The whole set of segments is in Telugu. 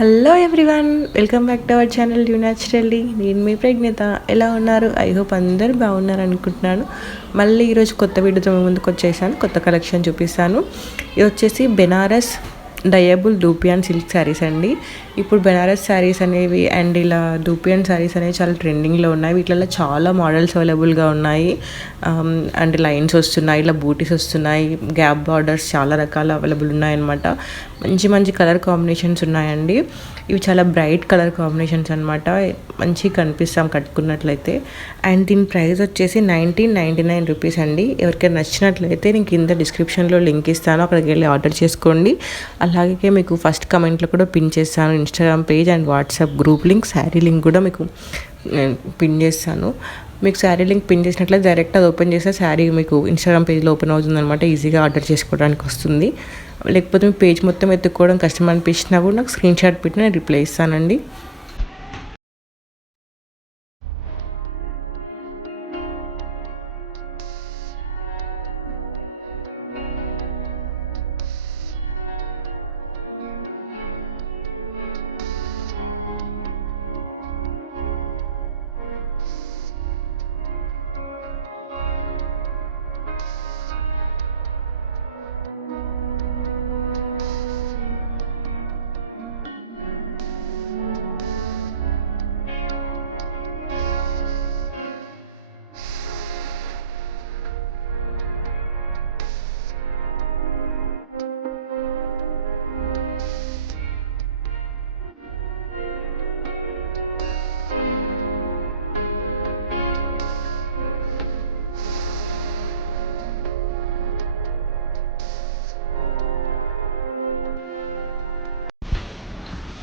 Hello everyone, welcome back to our channel you naturally. నేను మీ ప్రజ్ఞత. ఎలా ఉన్నారు? ఐ హోప్ అందరూ బాగున్నారు అనుకుంటున్నాను. మళ్ళీ ఈరోజు కొత్త వీడియోతో మీ ముందుకు వచ్చేసాను. కొత్త కలెక్షన్ చూపిస్తాను. ఇది వచ్చేసి Banaras dyeable dupion silk saris అండి. ఇప్పుడు బెనారస్ శారీస్ అనేవి అండ్ ఇలా దూపియాన్ శారీస్ అనేవి చాలా ట్రెండింగ్లో ఉన్నాయి. వీటిలో చాలా మోడల్స్ అవైలబుల్గా ఉన్నాయి. అండ్ లైన్స్ వస్తున్నాయి, ఇలా బూటీస్ వస్తున్నాయి, గ్యాప్ బార్డర్స్ చాలా రకాలు అవైలబుల్ ఉన్నాయన్నమాట. మంచి మంచి కలర్ కాంబినేషన్స్ ఉన్నాయండి. ఇవి చాలా బ్రైట్ కలర్ కాంబినేషన్స్ అనమాట. మంచిగా కనిపిస్తాం కట్టుకున్నట్లయితే. అండ్ దీని ప్రైస్ వచ్చేసి 1999 రూపీస్ అండి. ఎవరికైనా నచ్చినట్లయితే నేను కింద డిస్క్రిప్షన్లో లింక్ ఇస్తాను, అక్కడికి వెళ్ళి ఆర్డర్ చేసుకోండి. అలాగే మీకు ఫస్ట్ కమెంట్లో కూడా పిన్ చేస్తాను Instagram page and WhatsApp group link, sari link కూడా మీకు పిన్ చేస్తాను. మీకు శారీ లింక్ పిన్ చేసినట్లయితే డైరెక్ట్ అది ఓపెన్ చేస్తే శారీ మీకు ఇన్స్టాగ్రామ్ పేజ్లో ఓపెన్ అవుతుంది అనమాట. ఈజీగా ఆర్డర్ చేసుకోవడానికి వస్తుంది. లేకపోతే మీ పేజ్ మొత్తం ఎత్తుక్కోవడం కష్టం అనిపించినా కూడా నాకు స్క్రీన్ షాట్ పెట్టి నేను రిప్లై ఇస్తానండి.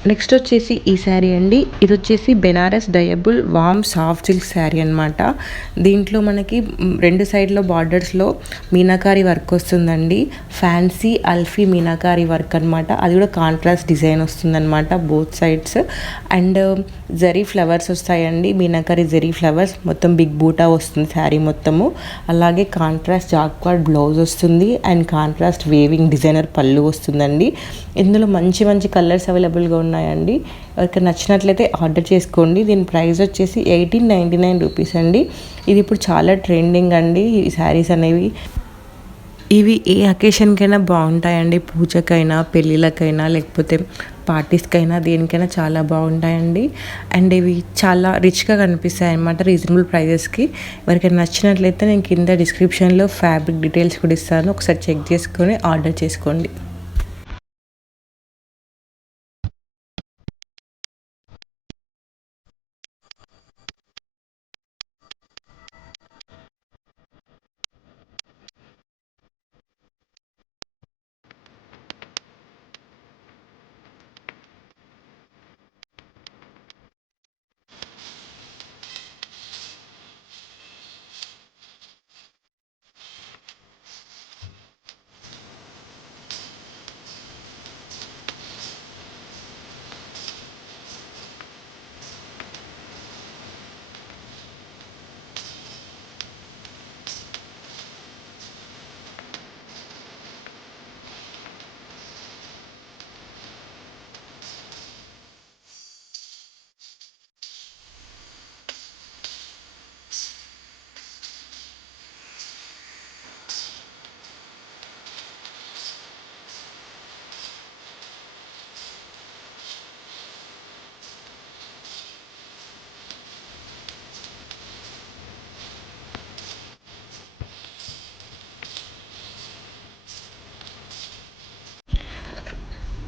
నెక్స్ట్ వచ్చేసి ఈ శారీ అండి. ఇది వచ్చేసి బెనారస్ డయబుల్ వామ్ సాఫ్ట్ సిల్క్ శారీ అనమాట. దీంట్లో మనకి రెండు సైడ్లో బార్డర్స్లో మీనాకారి వర్క్ వస్తుందండి. ఫ్యాన్సీ అల్ఫీ మీనాకారి వర్క్ అనమాట. అది కూడా కాంట్రాస్ట్ డిజైన్ వస్తుందన్నమాట both sides. And zari flowers వస్తాయండి, మీనాకారి జరీ ఫ్లవర్స్. మొత్తం బిగ్ బూటా వస్తుంది శారీ మొత్తము. అలాగే కాంట్రాస్ట్ జాక్వార్డ్ బ్లౌజ్ వస్తుంది అండ్ కాంట్రాస్ట్ వేవింగ్ డిజైనర్ పళ్ళు వస్తుందండి. ఇందులో మంచి మంచి కలర్స్ అవైలబుల్గా ఉన్నాయండి. ఎవరికైనా నచ్చినట్లయితే ఆర్డర్ చేసుకోండి. దీని ప్రైస్ వచ్చేసి 1899 రూపీస్ అండి. ఇది ఇప్పుడు చాలా ట్రెండింగ్ అండి ఈ శారీస్ అనేవి. ఇవి ఏ అకేషన్కైనా బాగుంటాయండి. పూజకైనా, పెళ్ళిళ్ళకైనా, లేకపోతే పార్టీస్కైనా, దేనికైనా చాలా బాగుంటాయండి. అండ్ ఇవి చాలా రిచ్గా కనిపిస్తాయి అన్నమాట రీజనబుల్ ప్రైజెస్కి. ఎవరికైనా నచ్చినట్లయితే నేను కింద డిస్క్రిప్షన్లో ఫ్యాబ్రిక్ డీటెయిల్స్ కూడా ఇస్తాను, ఒకసారి చెక్ చేసుకొని ఆర్డర్ చేసుకోండి.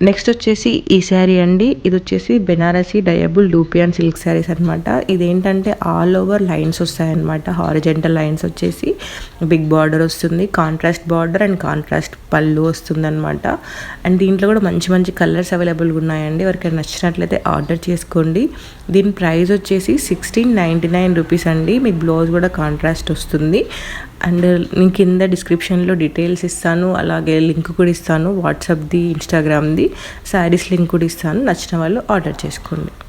నెక్స్ట్ వచ్చేసి ఈ శారీ అండి. ఇది వచ్చేసి బెనారసీ డయబుల్ డూపియాన్ సిల్క్ శారీస్ అనమాట. ఇదేంటంటే ఆల్ ఓవర్ లైన్స్ వస్తాయన్నమాట. హారిజెంటల్ లైన్స్ వచ్చేసి బిగ్ బార్డర్ వస్తుంది, కాంట్రాస్ట్ బార్డర్ అండ్ కాంట్రాస్ట్ పళ్ళు వస్తుందన్నమాట. అండ్ దీంట్లో కూడా మంచి మంచి కలర్స్ అవైలబుల్గా ఉన్నాయండి. ఎవరికైనా నచ్చినట్లయితే ఆర్డర్ చేసుకోండి. దీని ప్రైస్ వచ్చేసి 1699 రూపీస్ అండి. మీకు బ్లౌజ్ కూడా కాంట్రాస్ట్ వస్తుంది. అండ్ నేను కింద డిస్క్రిప్షన్లో డీటెయిల్స్ ఇస్తాను, అలాగే లింక్ కూడా ఇస్తాను, వాట్సాప్ది, ఇన్స్టాగ్రామ్ది శారీస్ లింక్ కూడా ఇస్తాను. నచ్చిన వాళ్ళు ఆర్డర్ చేసుకోండి.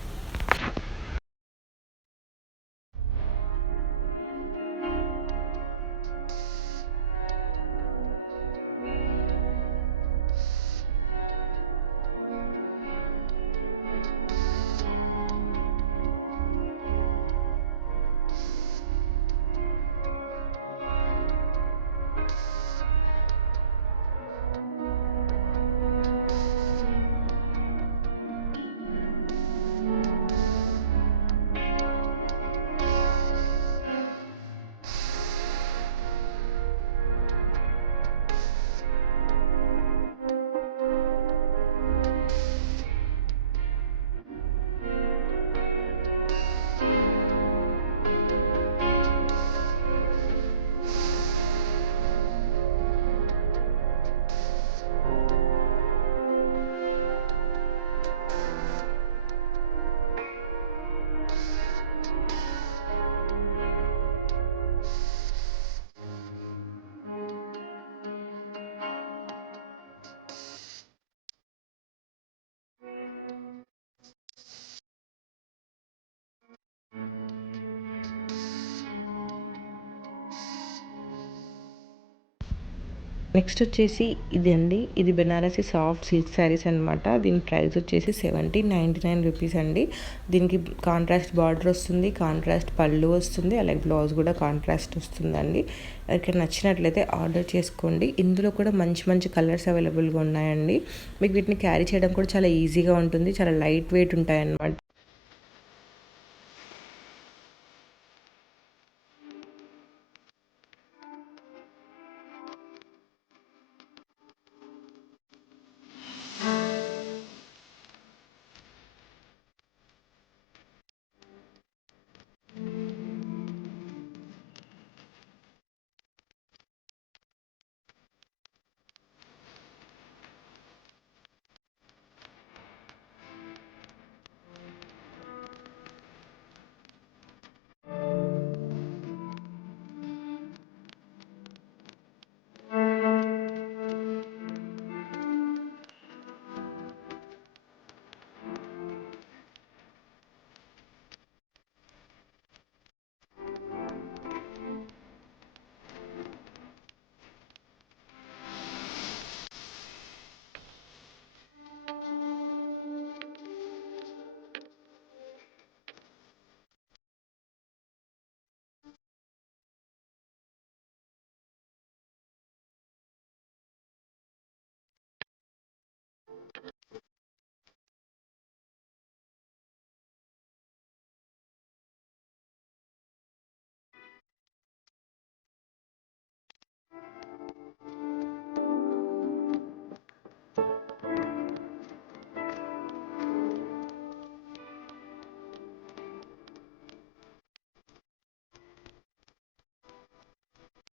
నెక్స్ట్ వచ్చేసి ఇది అండి. ఇది బెనారసి సాఫ్ట్ సిల్క్ శారీస్ అనమాట. దీని ప్రైస్ వచ్చేసి 7099 రూపీస్ అండి. దీనికి కాంట్రాస్ట్ బార్డర్ వస్తుంది, కాంట్రాస్ట్ పళ్ళు వస్తుంది, అలాగే బ్లౌజ్ కూడా కాంట్రాస్ట్ వస్తుందండి. ఎవరికైనా నచ్చినట్లయితే ఆర్డర్ చేసుకోండి. ఇందులో కూడా మంచి మంచి కలర్స్ అవైలబుల్గా ఉన్నాయండి. మీకు వీటిని క్యారీ చేయడం కూడా చాలా ఈజీగా ఉంటుంది, చాలా లైట్ వెయిట్ ఉంటాయి అన్నమాట.